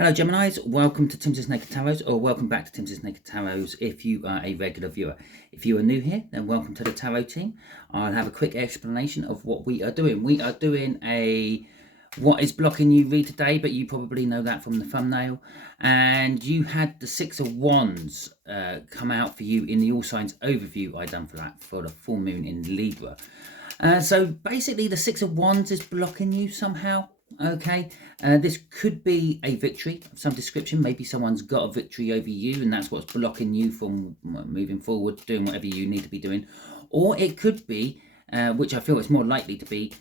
Hello Geminis, welcome to Timsy Naked Tarot, or welcome back to Timsy Naked Tarot if you are a regular viewer. If you are new here, then welcome to the Tarot team. I'll have a quick explanation of what we are doing. We are doing a what is blocking you read today, but you probably know that from the thumbnail. And you had the Six of Wands come out for you in the All Signs overview I done for that, for the full moon in Libra. So basically the Six of Wands is blocking you somehow. Okay, this could be a victory of some description. Maybe someone's got a victory over you and that's what's blocking you from moving forward, doing whatever you need to be doing. Or it could be, which I feel is more likely to be,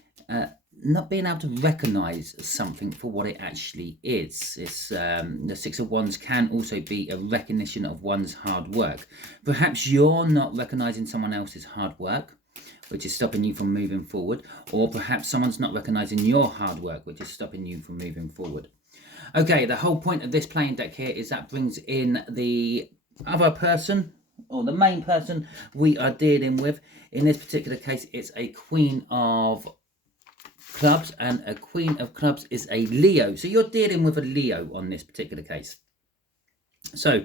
not being able to recognize something for what it actually is. It's, the Six of Wands can also be a recognition of one's hard work. Perhaps you're not recognizing someone else's hard work, which is stopping you from moving forward, or perhaps someone's not recognizing your hard work, which is stopping you from moving forward. Okay, the whole point of this playing deck here is that brings in the other person, or the main person we are dealing with. In this particular case, it's a Queen of Clubs, and a Queen of Clubs is a Leo. So you're dealing with a Leo on this particular case. So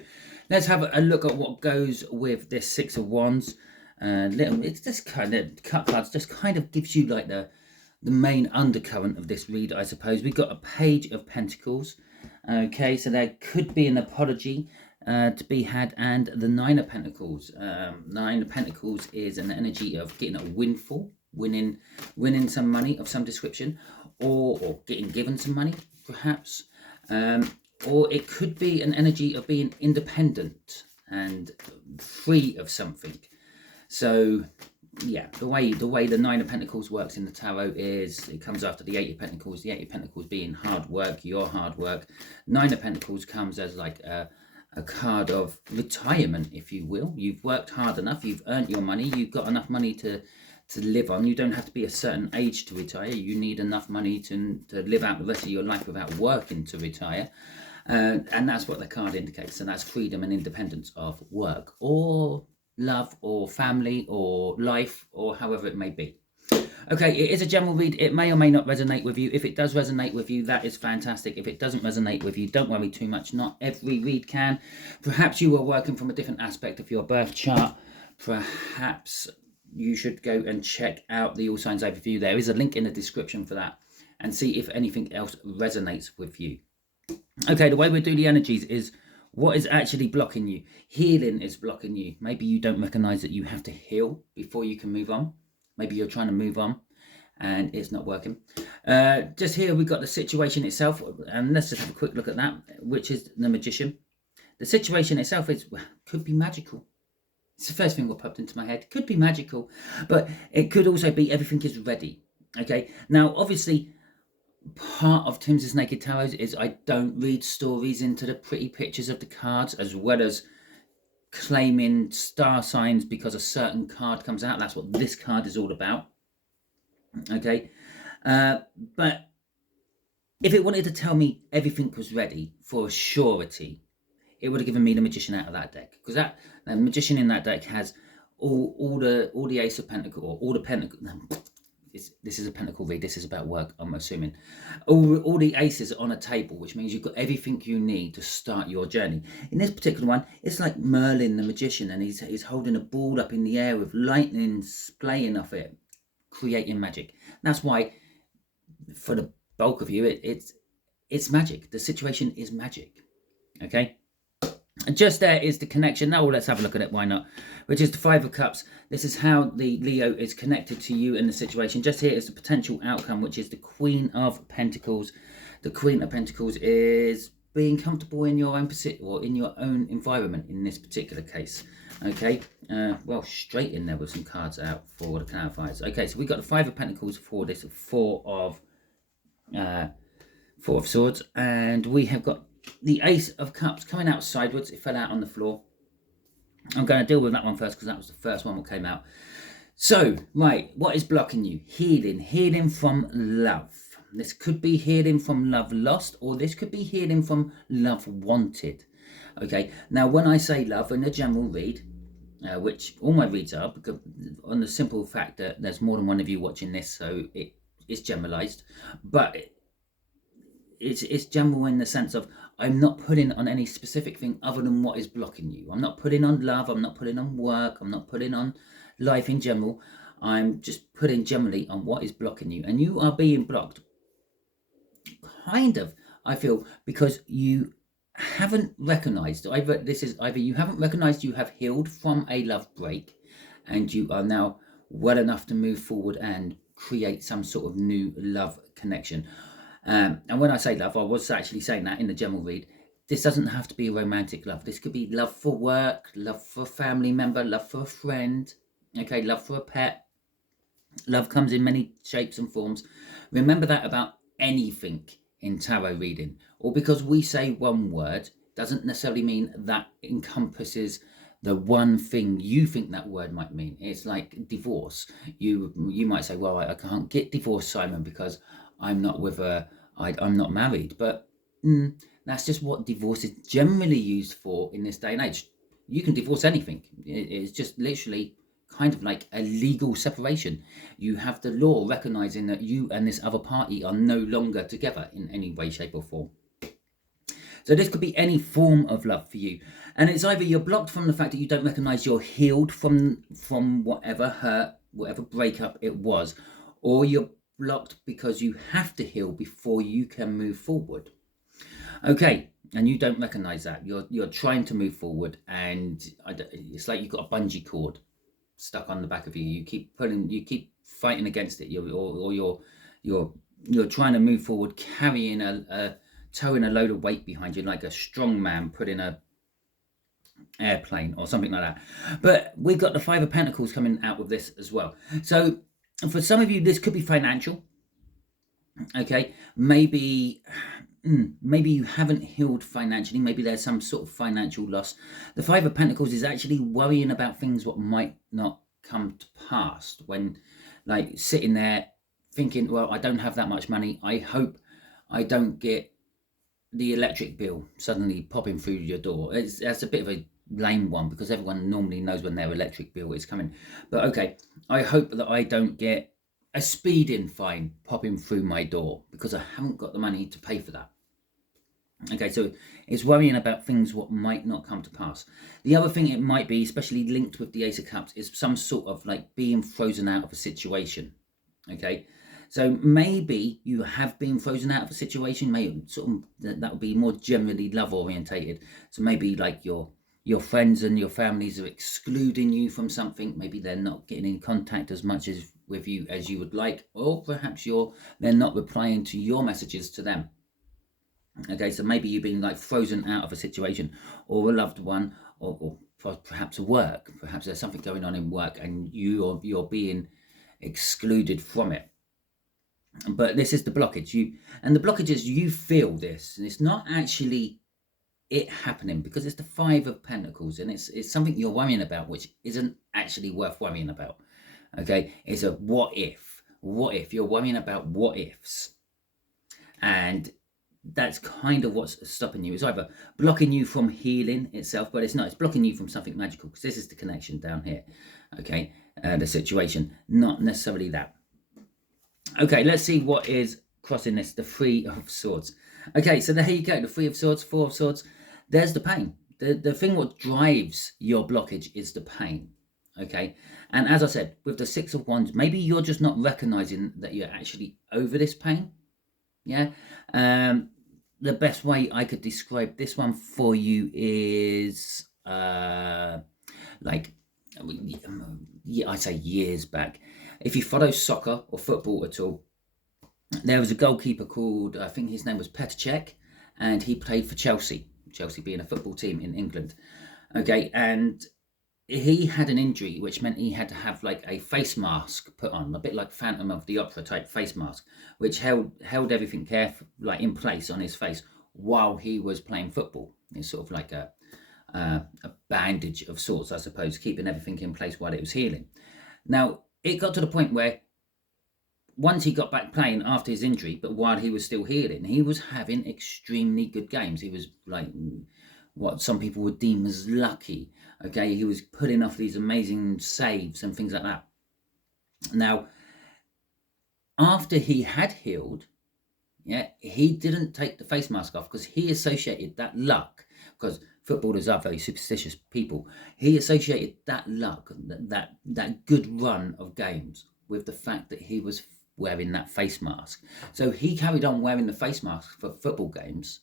let's have a look at what goes with this Six of Wands. It's just kind of cut cards, just kind of gives you like the main undercurrent of this read, I suppose. We've got a Page of Pentacles. Okay, so there could be an apology to be had, and the Nine of Pentacles. Nine of Pentacles is an energy of getting a windfall, winning some money of some description, or getting given some money, perhaps. Or it could be an energy of being independent and free of something. So, yeah, the way the Nine of Pentacles works in the Tarot is it comes after the Eight of Pentacles. The Eight of Pentacles being hard work, your hard work. Nine of Pentacles comes as like a card of retirement, if you will. You've worked hard enough, you've earned your money, you've got enough money to live on. You don't have to be a certain age to retire. You need enough money to live out the rest of your life without working to retire. And that's what the card indicates. And that's freedom and independence of work, or love, or family, or life, or however it may be. Okay, it is a general read. It may or may not resonate with you. If it does resonate with you, that is fantastic. If it doesn't resonate with you, don't worry too much. Not every read can. Perhaps you are working from a different aspect of your birth chart. Perhaps you should go and check out the All Signs overview. There is a link in the description for that, and see if anything else resonates with you. Okay, the way we do the energies is what is actually blocking you. Healing is blocking you. Maybe you don't recognize that you have to heal before you can move on. Maybe you're trying to move on and it's not working. Just here we've got the situation itself, and let's just have a quick look at that, which is the Magician. The situation itself is, well, could be magical. It's the first thing that popped into my head. Could be magical, but it could also be everything is ready. Okay, now obviously part of Timsy Naked Tarot is I don't read stories into the pretty pictures of the cards, as well as claiming star signs because a certain card comes out. That's what this card is all about. Okay, but if it wanted to tell me everything was ready for a surety, it would have given me the Magician out of that deck, because that the Magician in that deck has all the Ace of Pentacles, or all the Pentacles. This is a Pentacle read. This is about work, I'm assuming. All the aces are on a table, which means you've got everything you need to start your journey. In this particular one, it's like Merlin the Magician, and he's holding a ball up in the air with lightning splaying off it, creating magic. That's why, for the bulk of you, it's magic. The situation is magic. Okay? And just there is the connection. Now let's have a look at it, why not? Which is the Five of Cups. This is how the Leo is connected to you in the situation. Just here is the potential outcome, which is the Queen of Pentacles. The Queen of Pentacles is being comfortable in your own position, or in your own environment in this particular case. Okay, well, straight in there with some cards out for the clarifiers. Okay, so we got the Five of Pentacles for this Four of Swords, and we have got the Ace of Cups coming out sideways. It fell out on the floor. I'm going to deal with that one first because that was the first one that came out. So, right, what is blocking you? Healing from love. This could be healing from love lost, or this could be healing from love wanted. Okay, now when I say love in a general read, which all my reads are, because on the simple fact that there's more than one of you watching this, so it's generalized, but it's general in the sense of I'm not putting on any specific thing other than what is blocking you. I'm not putting on love. I'm not putting on work. I'm not putting on life in general. I'm just putting generally on what is blocking you. And you are being blocked, kind of, I feel, because you haven't recognized, either you haven't recognized you have healed from a love break, and you are now well enough to move forward and create some sort of new love connection. And when I say love, I was actually saying that in the general read. This doesn't have to be a romantic love. This could be love for work, love for a family member, love for a friend, okay, love for a pet. Love comes in many shapes and forms. Remember that about anything in tarot reading. Or because we say one word doesn't necessarily mean that encompasses the one thing you think that word might mean. It's like divorce. You might say, well, I can't get divorced, Simon, because I'm not with I'm not married. But that's just what divorce is generally used for in this day and age. You can divorce anything. It's just literally kind of like a legal separation. You have the law recognizing that you and this other party are no longer together in any way, shape, or form. So this could be any form of love for you. And it's either you're blocked from the fact that you don't recognize you're healed from whatever hurt, whatever breakup it was, or you're blocked because you have to heal before you can move forward. Okay, and you don't recognize that. You're trying to move forward, and it's like you've got a bungee cord stuck on the back of you. You keep fighting against it. You're trying to move forward, carrying towing a load of weight behind you, like a strong man putting a airplane or something like that. But we've got the Five of Pentacles coming out with this as well. So for some of you, this could be financial. Okay, maybe you haven't healed financially. Maybe there's some sort of financial loss. The Five of Pentacles is actually worrying about things what might not come to pass, when like sitting there thinking, well, I don't have that much money. I hope I don't get the electric bill suddenly popping through your door. That's a bit of a lame one, because everyone normally knows when their electric bill is coming. But okay, I hope that I don't get a speeding fine popping through my door because I haven't got the money to pay for that. Okay, so it's worrying about things what might not come to pass. The other thing it might be, especially linked with the Ace of Cups, is some sort of like being frozen out of a situation. Okay, so maybe you have been frozen out of a situation. Maybe sort of that would be more generally love orientated. So maybe like your friends and your families are excluding you from something. Maybe they're not getting in contact as much as with you as you would like, or perhaps they're not replying to your messages to them. Okay, so maybe you've been like frozen out of a situation, or a loved one, or perhaps work. Perhaps there's something going on in work and you're being excluded from it. But this is the blockage. The blockage is you feel this, and it's not actually it happening, because it's the Five of Pentacles, and it's something you're worrying about, which isn't actually worth worrying about. Okay, it's a what if. You're worrying about what ifs, and that's kind of what's stopping you. It's either blocking you from healing itself, but it's not. It's blocking you from something magical, because this is the connection down here. Okay, the situation, not necessarily that. Okay, let's see what is crossing this. The Three of Swords. Okay, so there you go. The Three of Swords, Four of Swords. There's the pain. The thing what drives your blockage is the pain. Okay, and as I said, with the Six of Wands, maybe you're just not recognizing that you're actually over this pain. Yeah. The best way I could describe this one for you is like, I'd say years back. If you follow soccer or football at all, there was a goalkeeper called, I think his name was Petr Cech, and he played for Chelsea being a football team in England. Okay, and he had an injury, which meant he had to have like a face mask put on, a bit like Phantom of the Opera type face mask, which held everything like in place on his face while he was playing football. It's sort of like a bandage of sorts, I suppose, keeping everything in place while it was healing. Now, it got to the point where once he got back playing after his injury, but while he was still healing, he was having extremely good games. He was like what some people would deem as lucky. Okay, he was putting off these amazing saves and things like that. Now, after he had healed, Yeah, he didn't take the face mask off because he associated that luck, because footballers are very superstitious people. He associated that luck, that good run of games, with the fact that he was wearing that face mask. So he carried on wearing the face mask for football games,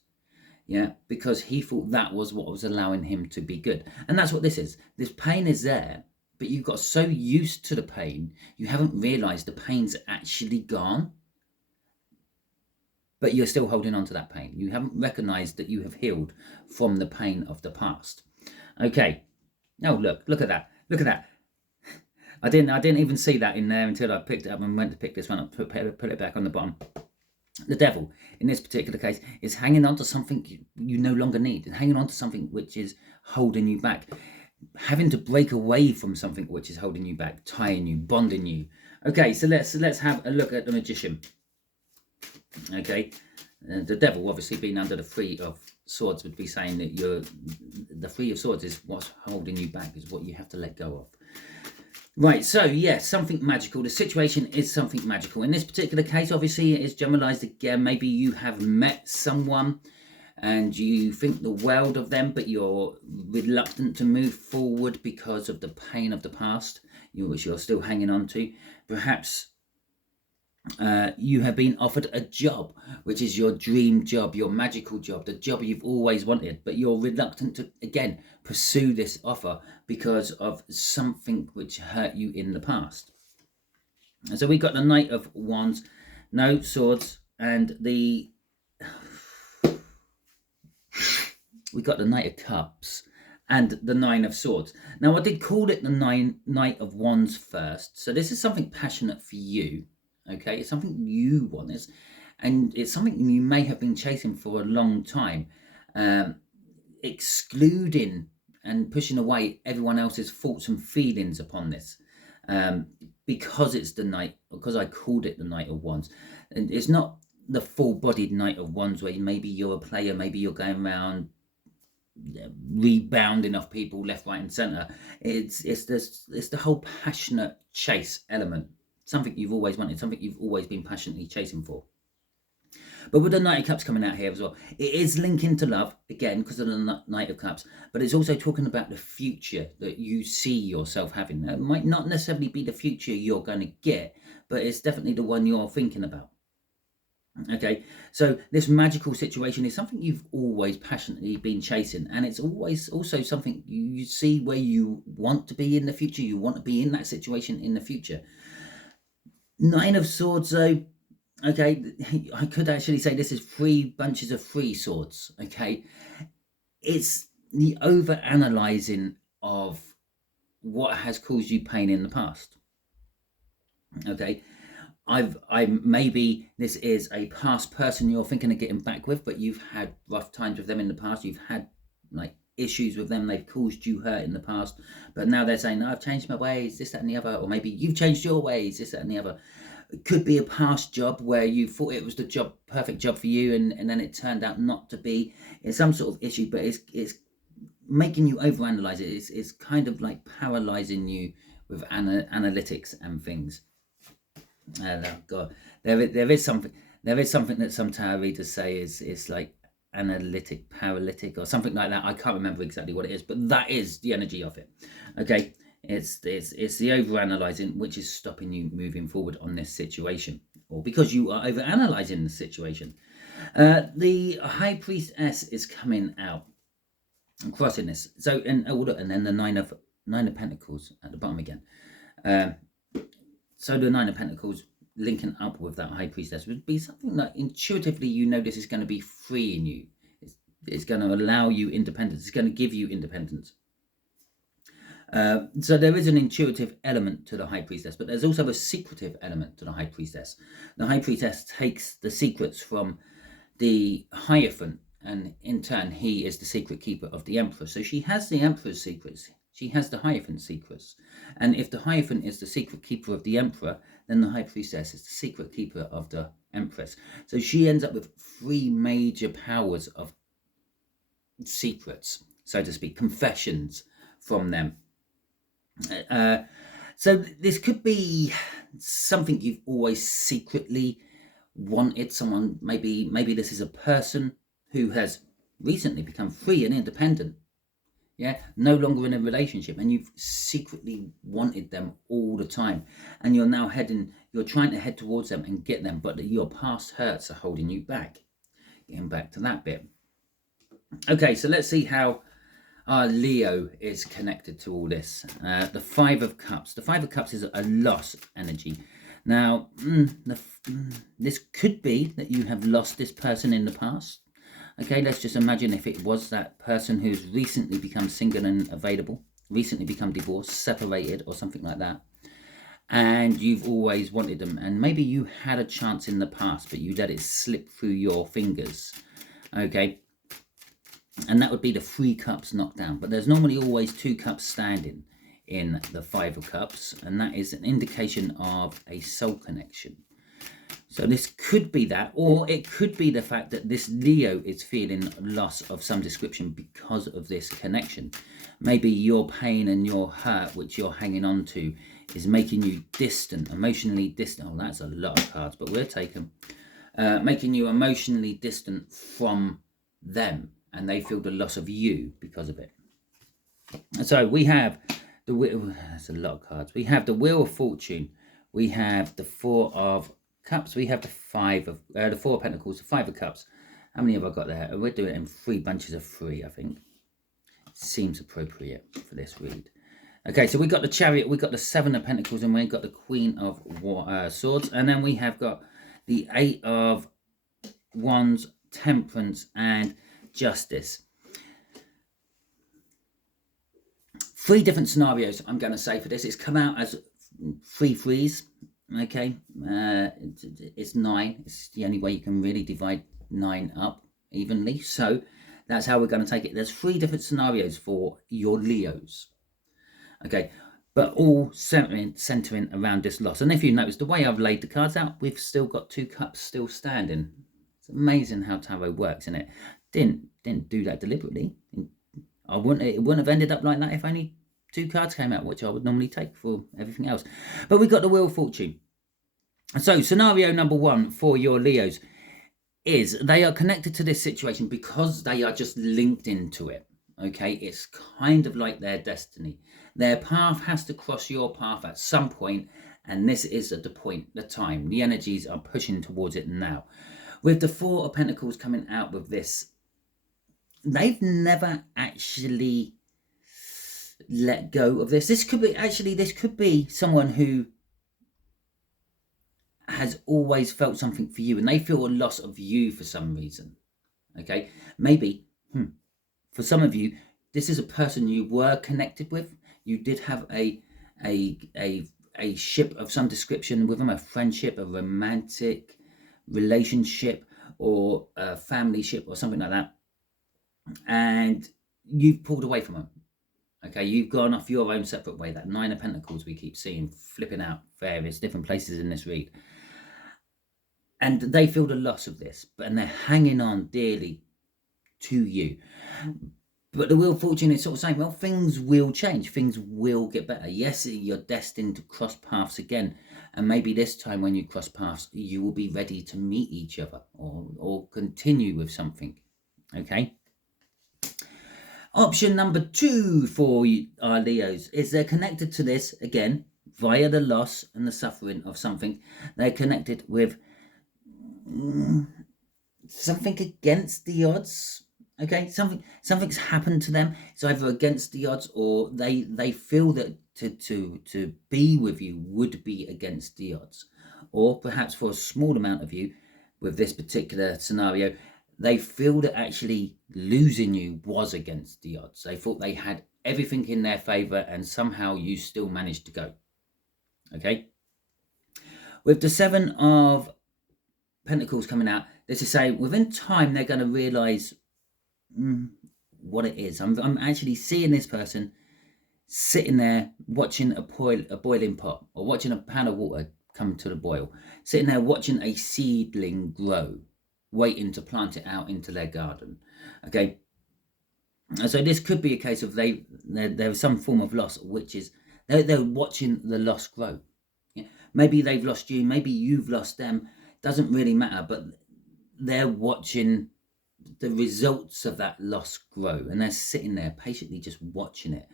yeah, because he thought that was what was allowing him to be good. And that's what this is. This pain is there, but you got so used to the pain, you haven't realized the pain's actually gone, but you're still holding on to that pain. You haven't recognized that you have healed from the pain of the past. Okay. Oh, look at that. Look at that. I didn't even see that in there until I picked it up and went to pick this one up, put it back on the bottom. The devil, in this particular case, is hanging on to something you no longer need, and hanging on to something which is holding you back, having to break away from something which is holding you back, tying you, bonding you. Okay, so let's have a look at the magician. Okay, the devil, obviously being under the Three of Swords, would be saying that the Three of Swords is what's holding you back, is what you have to let go of. Right, so yes, something magical. The situation is something magical. In this particular case, obviously, it is generalized again. Maybe you have met someone and you think the world of them, but you're reluctant to move forward because of the pain of the past, which you're still hanging on to. Perhaps you have been offered a job, which is your dream job, your magical job, the job you've always wanted, but you're reluctant to, again, pursue this offer because of something which hurt you in the past. And so we got the Knight of Wands, no swords, and we got the Knight of Cups and the Nine of Swords. Now, I did call it the Knight of Wands first, so this is something passionate for you. Okay, it's something you want, and it's something you may have been chasing for a long time, excluding and pushing away everyone else's thoughts and feelings upon this, because it's the Knight, because I called it the Knight of Wands. And it's not the full-bodied Knight of Wands where maybe you're a player, maybe you're going around rebounding off people left, right, and centre. It's the whole passionate chase element. Something you've always wanted, something you've always been passionately chasing for. But with the Knight of Cups coming out here as well, it is linking to love, again, because of the Knight of Cups, but it's also talking about the future that you see yourself having. It might not necessarily be the future you're going to get, but it's definitely the one you're thinking about. Okay, so this magical situation is something you've always passionately been chasing, and it's always also something you see where you want to be in the future. You want to be in that situation in the future. Nine of Swords, though, okay, I could actually say this is 3 bunches of 3 swords, okay? It's the over-analysing of what has caused you pain in the past, okay? Maybe this is a past person you're thinking of getting back with, but you've had rough times with them in the past. You've had, like, issues with them. They've caused you hurt in the past, but now they're saying, no, I've changed my ways, this, that, and the other. Or maybe you've changed your ways, this, that, and the other. It could be a past job where you thought it was the perfect job for you, and then it turned out not to be. It's some sort of issue, but it's making you overanalyze it. It's kind of like paralyzing you with analytics and things. God, there is something that some tarot readers say is like analytic paralytic or something like that. I can't remember exactly what it is, but that is the energy of it. Okay, it's the over analyzing which is stopping you moving forward on this situation, or because you are over analyzing the situation. The High Priestess is coming out and crossing this. So and then the Nine of Pentacles at the bottom again. So the Nine of Pentacles linking up with that High Priestess would be something that intuitively you know this is going to be freeing you. It's going to allow you independence. It's going to give you independence. So there is an intuitive element to the High Priestess, but there's also a secretive element to the High Priestess. The High Priestess takes the secrets from the Hierophant, and in turn he is the secret keeper of the Emperor. So she has the Emperor's secrets. She has the Hierophant's secrets. And if the Hierophant is the secret keeper of the Emperor, then the High Priestess is the secret keeper of the Empress. So she ends up with 3 major powers of secrets, so to speak, confessions from them. So this could be something you've always secretly wanted someone, maybe this is a person who has recently become free and independent, no longer in a relationship, and you've secretly wanted them all the time, and you're now you're trying to head towards them and get them, but your past hurts are holding you back. Getting back to that bit. Okay, so let's see how our Leo is connected to all this. The Five of Cups. The Five of Cups is a loss energy. Now, this could be that you have lost this person in the past. Okay, let's just imagine if it was that person who's recently become single and available, recently become divorced, separated, or something like that. And you've always wanted them. And maybe you had a chance in the past, but you let it slip through your fingers. Okay. And that would be the 3 cups knocked down. But there's normally always 2 cups standing in the 5 of Cups. And that is an indication of a soul connection. So this could be that, or it could be the fact that this Leo is feeling loss of some description because of this connection. Maybe your pain and your hurt, which you're hanging on to, is making you distant, emotionally distant. Oh, that's a lot of cards, but we'll take them. Making you emotionally distant from them, and they feel the loss of you because of it. So we have the Wheel. That's a lot of cards. We have the Wheel of Fortune. We have the 4 of Cups. We have the 4 of Pentacles, the 5 of Cups. How many have I got there? We're doing it in 3 bunches of 3, I think. Seems appropriate for this read. Okay, so we got the Chariot, we got the 7 of Pentacles, and we got the Queen of Swords, and then we have got the 8 of Wands, Temperance, and Justice. 3 different scenarios I'm going to say for this. It's come out as 3 threes. Okay, it's 9. It's the only way you can really divide 9 up evenly. So that's how we're going to take it. There's 3 different scenarios for your Leos. Okay, but all centering around this loss. And if you notice the way I've laid the cards out, we've still got 2 cups still standing. It's amazing how tarot works, isn't it? Didn't do that deliberately. It wouldn't have ended up like that if only 2 cards came out, which I would normally take for everything else. But we got the Wheel of Fortune. So scenario number 1 for your Leos is they are connected to this situation because they are just linked into it. Okay, it's kind of like their destiny. Their path has to cross your path at some point, and this is at the time. The energies are pushing towards it now. With the 4 of Pentacles coming out with this, they've never actually let go of this. This could be someone who has always felt something for you, and they feel a loss of you for some reason. Okay, maybe for some of you, this is a person you were connected with. You did have a ship of some description with them, a friendship, a romantic relationship, or a family ship, or something like that. And you've pulled away from them. Okay, you've gone off your own separate way. That 9 of Pentacles we keep seeing flipping out various different places in this read. And they feel the loss of this, and they're hanging on dearly to you. But the Wheel of Fortune is sort of saying, well, things will change. Things will get better. Yes, you're destined to cross paths again. And maybe this time when you cross paths, you will be ready to meet each other or continue with something. Okay? Option number 2 for our Leos is they're connected to this, again, via the loss and the suffering of something. They're connected with something against the odds. Okay, something's happened to them. It's either against the odds, or they feel that to be with you would be against the odds. Or perhaps for a small amount of you, with this particular scenario, they feel that actually losing you was against the odds. They thought they had everything in their favor, and somehow you still managed to go. Okay. With the 7 of Pentacles coming out, this is saying within time they're going to realize what it is. I'm actually seeing this person sitting there watching a boiling pot, or watching a pan of water come to the boil, sitting there watching a seedling grow, waiting to plant it out into their garden. Okay, so this could be a case of there's some form of loss, which is they're watching the loss grow. Yeah? Maybe they've lost you, maybe you've lost them. doesn't really matter, but they're watching the results of that loss grow, and they're sitting there patiently just watching it.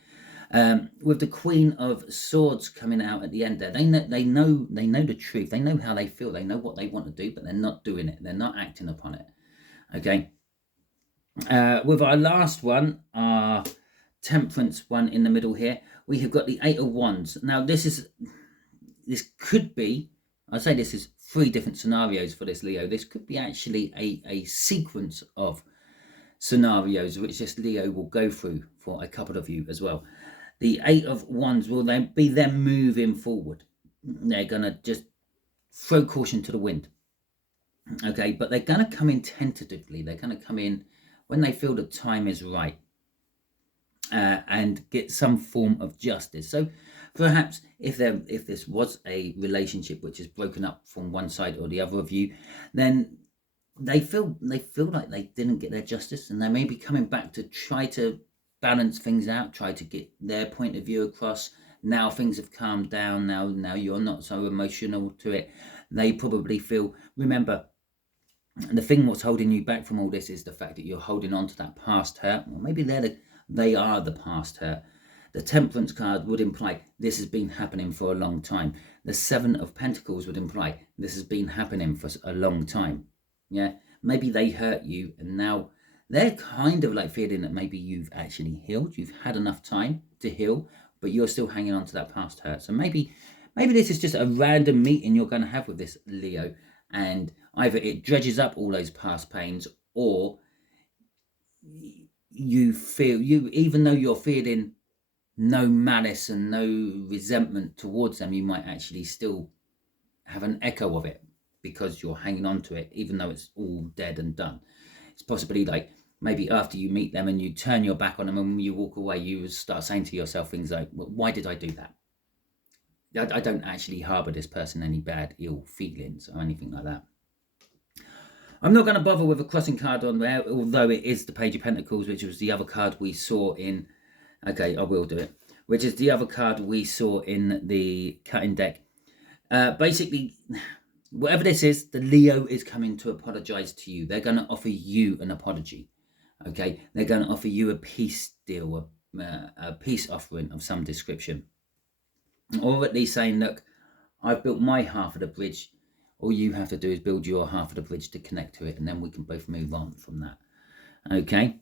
With the Queen of Swords coming out at the end there, they know the truth. They know how they feel. They know what they want to do, but they're not doing it. They're not acting upon it. Okay. With our last one, our Temperance one in the middle here, we have got the Eight of Wands. Now this could be, I say this is 3 different scenarios for this Leo. This could be actually a sequence of scenarios which this Leo will go through for a couple of you as well. The Eight of Wands will then be them moving forward. They're going to just throw caution to the wind. Okay, but they're going to come in tentatively. They're going to come in when they feel the time is right, and get some form of justice. So perhaps if this was a relationship which is broken up from one side or the other of you, then they feel like they didn't get their justice, and they may be coming back to try to balance things out, try to get their point of view across. Now things have calmed down. Now you're not so emotional to it. They probably feel, remember, the thing what's holding you back from all this is the fact that you're holding on to that past hurt. Or maybe they are the past hurt. The Temperance card would imply this has been happening for a long time. The Seven of Pentacles would imply this has been happening for a long time. Yeah, maybe they hurt you, and now they're kind of like feeling that maybe you've actually healed. You've had enough time to heal, but you're still hanging on to that past hurt. So maybe this is just a random meeting you're going to have with this Leo, and either it dredges up all those past pains, or you feel, even though you're feeling no malice and no resentment towards them, you might actually still have an echo of it because you're hanging on to it, even though it's all dead and done. It's possibly like maybe after you meet them and you turn your back on them, and when you walk away, you start saying to yourself things like, well, why did I do that? I don't actually harbour this person any bad, ill feelings or anything like that. I'm not going to bother with a crossing card on there, although it is the Page of Pentacles, which was the other card we saw in... Okay, I will do it. Which is the other card we saw in the cutting deck. Basically, whatever this is, the Leo is coming to apologise to you. They're going to offer you an apology. Okay, they're going to offer you a peace deal, a peace offering of some description. Or at least saying, look, I've built my half of the bridge. All you have to do is build your half of the bridge to connect to it, and then we can both move on from that. Okay.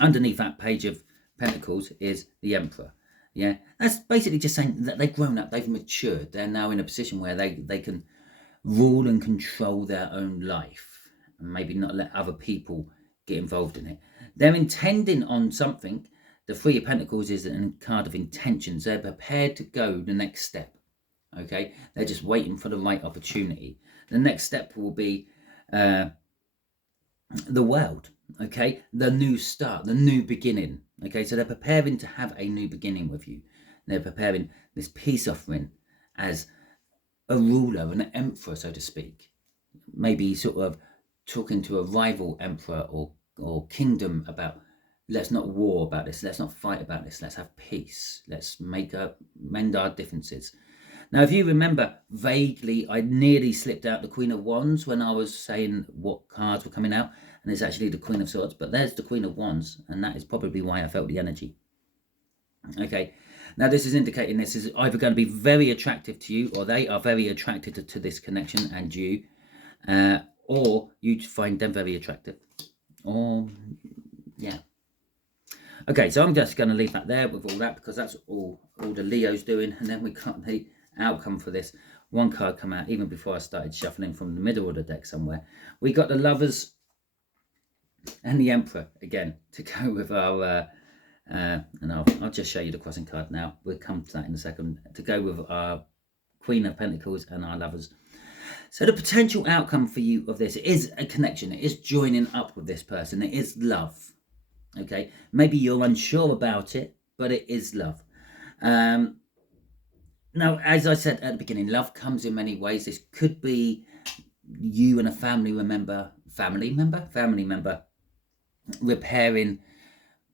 Underneath that Page of Pentacles is the Emperor. Yeah, that's basically just saying that they've grown up, they've matured. They're now in a position where they can rule and control their own life, and maybe not let other people get involved in it. They're intending on something. The Three of Pentacles is a card of intentions. They're prepared to go the next step. Okay, they're just waiting for the right opportunity. The next step will be the world. Okay, the new start, the new beginning. Okay, so they're preparing to have a new beginning with you. They're preparing this peace offering as a ruler, an emperor, so to speak. Maybe sort of talking to a rival emperor or kingdom about, let's not war about this, let's not fight about this, let's have peace, let's mend our differences. Now, if you remember vaguely, I nearly slipped out the Queen of Wands when I was saying what cards were coming out, and it's actually the Queen of Swords, but there's the Queen of Wands, and that is probably why I felt the energy. Okay, now this is indicating this is either going to be very attractive to you, or they are very attracted to this connection and you, or you find them very attractive, or yeah. Okay, so I'm just going to leave that there with all that, because that's all the Leo's doing, and then we got the outcome for this. One card come out even before I started shuffling from the middle of the deck somewhere. We got the Lovers and the Emperor again to go with our and I'll just show you the crossing card now. We'll come to that in a second. To go with our Queen of Pentacles and our Lovers. So the potential outcome for you of this is a connection. It is joining up with this person. It is love. Okay, maybe you're unsure about it, but it is love. Now, as I said at the beginning, love comes in many ways. This could be you and a family member repairing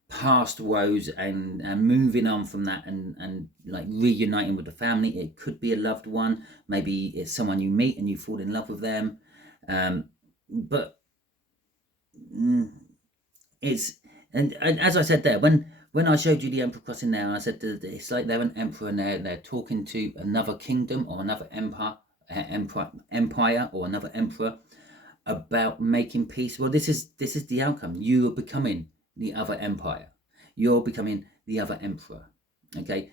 past woes and moving on from that and like reuniting with the family. It could be a loved one, maybe it's someone you meet and you fall in love with them, but it's and as I said there, when I showed you the Emperor crossing there, I said that it's like they're an emperor and they're talking to another kingdom or another empire or another emperor about making peace. Well, this is the outcome. You are becoming the other empire. You're becoming the other emperor. Okay,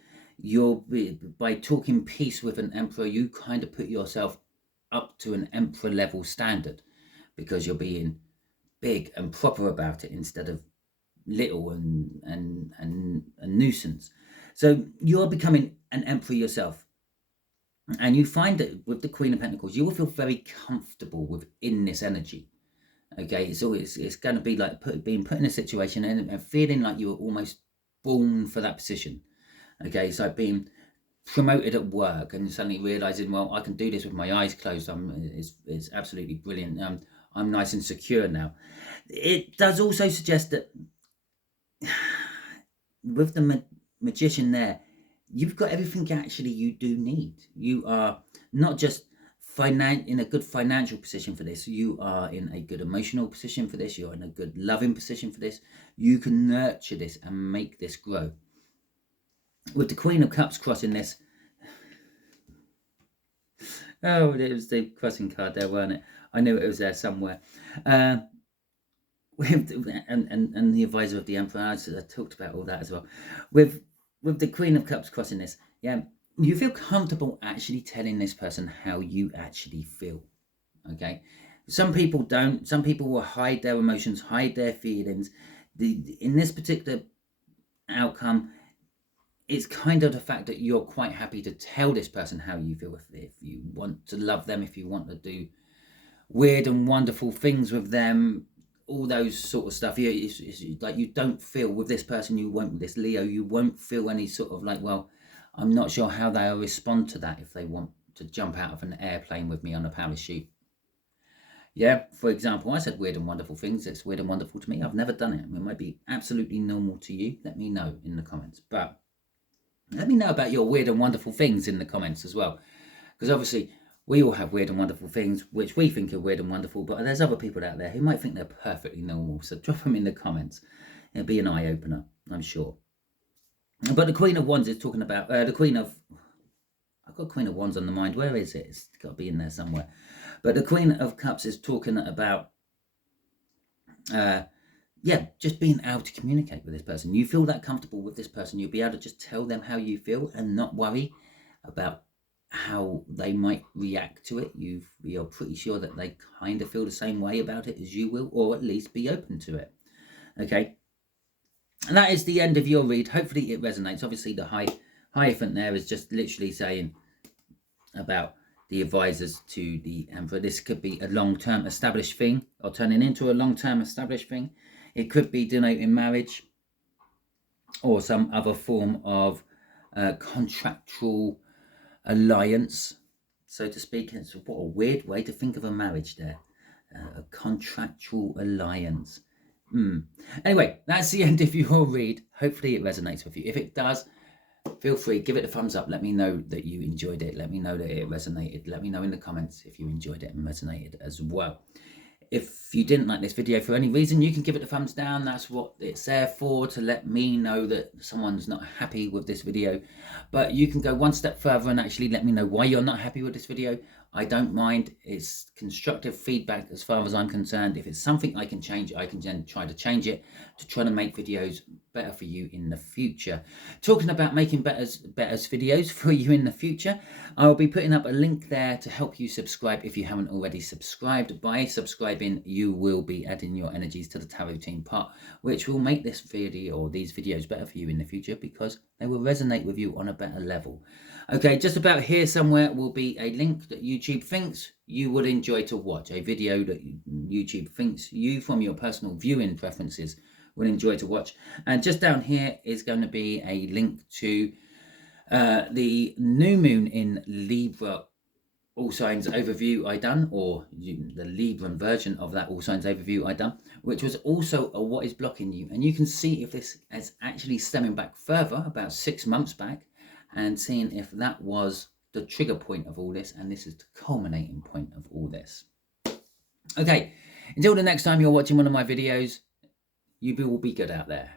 by talking peace with an emperor, you kind of put yourself up to an emperor level standard, because you're being big and proper about it instead of little and a nuisance. So you're becoming an emperor yourself. And you find that with the Queen of Pentacles, you will feel very comfortable within this energy. Okay, so it's going to be like being put in a situation and feeling like you were almost born for that position. Okay, it's like being promoted at work and suddenly realizing, well, I can do this with my eyes closed. It's absolutely brilliant. I'm nice and secure now. It does also suggest that with the magician there, you've got everything actually you do need. You are not just in a good financial position for this, you are in a good emotional position for this, you're in a good loving position for this. You can nurture this and make this grow. With the Queen of Cups crossing this, oh, it was the crossing card there, weren't it? I knew it was there somewhere. And the advisor of the Emperor, I talked about all that as well. With the Queen of Cups crossing this, yeah, you feel comfortable actually telling this person how you actually feel. Okay, some people don't. Some people will hide their emotions, hide their feelings. In this particular outcome, it's kind of the fact that you're quite happy to tell this person how you feel. If you want to love them, if you want to do weird and wonderful things with them, all those sort of stuff. It's like you don't feel with this person, you won't with this Leo, you won't feel any sort of like, well, I'm not sure how they'll respond to that if they want to jump out of an airplane with me on a parachute. Yeah, for example, I said weird and wonderful things. It's weird and wonderful to me. I've never done it. I mean, it might be absolutely normal to you. Let me know in the comments. But let me know about your weird and wonderful things in the comments as well. Because obviously, we all have weird and wonderful things which we think are weird and wonderful, but there's other people out there who might think they're perfectly normal. So drop them in the comments. It'll be an eye-opener, I'm sure. But the Queen of Wands is talking about the Queen of... I've got Queen of Wands on the mind. Where is it? It's got to be in there somewhere. But the Queen of Cups is talking about... just being able to communicate with this person. You feel that comfortable with this person. You'll be able to just tell them how you feel and not worry about how they might react to it. You're pretty sure that they kind of feel the same way about it as you will, or at least be open to it. Okay, and that is the end of your read. Hopefully it resonates. Obviously the Hierophant there is just literally saying about the advisors to the Emperor. This could be a long-term established thing or turning into a long-term established thing. It could be denoting marriage or some other form of contractual alliance, so to speak. It's what a weird way to think of a marriage there. A contractual alliance. Anyway, that's the end of your read. Hopefully it resonates with you. If it does, feel free, give it a thumbs up. Let me know that you enjoyed it. Let me know that it resonated. Let me know in the comments if you enjoyed it and resonated as well. If you didn't like this video for any reason, you can give it a thumbs down. That's what it's there for, to let me know that someone's not happy with this video. But you can go one step further and actually let me know why you're not happy with this video. I don't mind. It's constructive feedback as far as I'm concerned. If it's something I can change, I can then try to change it to try to make videos better for you in the future. Talking about making better videos for you in the future, I'll be putting up a link there to help you subscribe if you haven't already subscribed. By subscribing, you will be adding your energies to the tarot team pot, which will make this video or these videos better for you in the future because they will resonate with you on a better level. Okay, just about here somewhere will be a link that YouTube thinks you would enjoy to watch, a video that YouTube thinks you, from your personal viewing preferences, would enjoy to watch. And just down here is going to be a link to the new moon in Libra all signs overview I done, or the Libran version of that all signs overview I done, which was also a what is blocking you. And you can see if this is actually stemming back further, about 6 months back, and seeing if that was the trigger point of all this, and this is the culminating point of all this. Okay, until the next time you're watching one of my videos, you will be good out there.